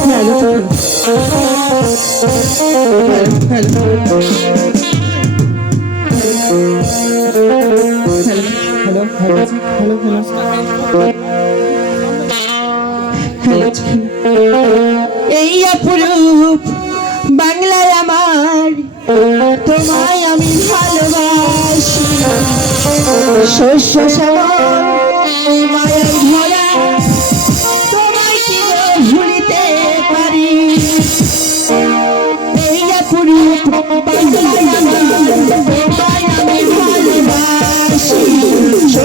Hello hello এই অপরূপ বাংলায় আমার তোমায় আমি ভালোবাসি। শস্য শ্যামা মায়ের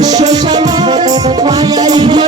Shut up,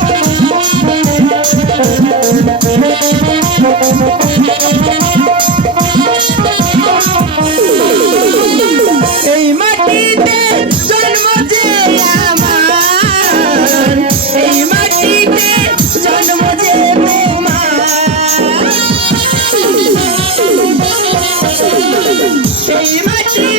你们一。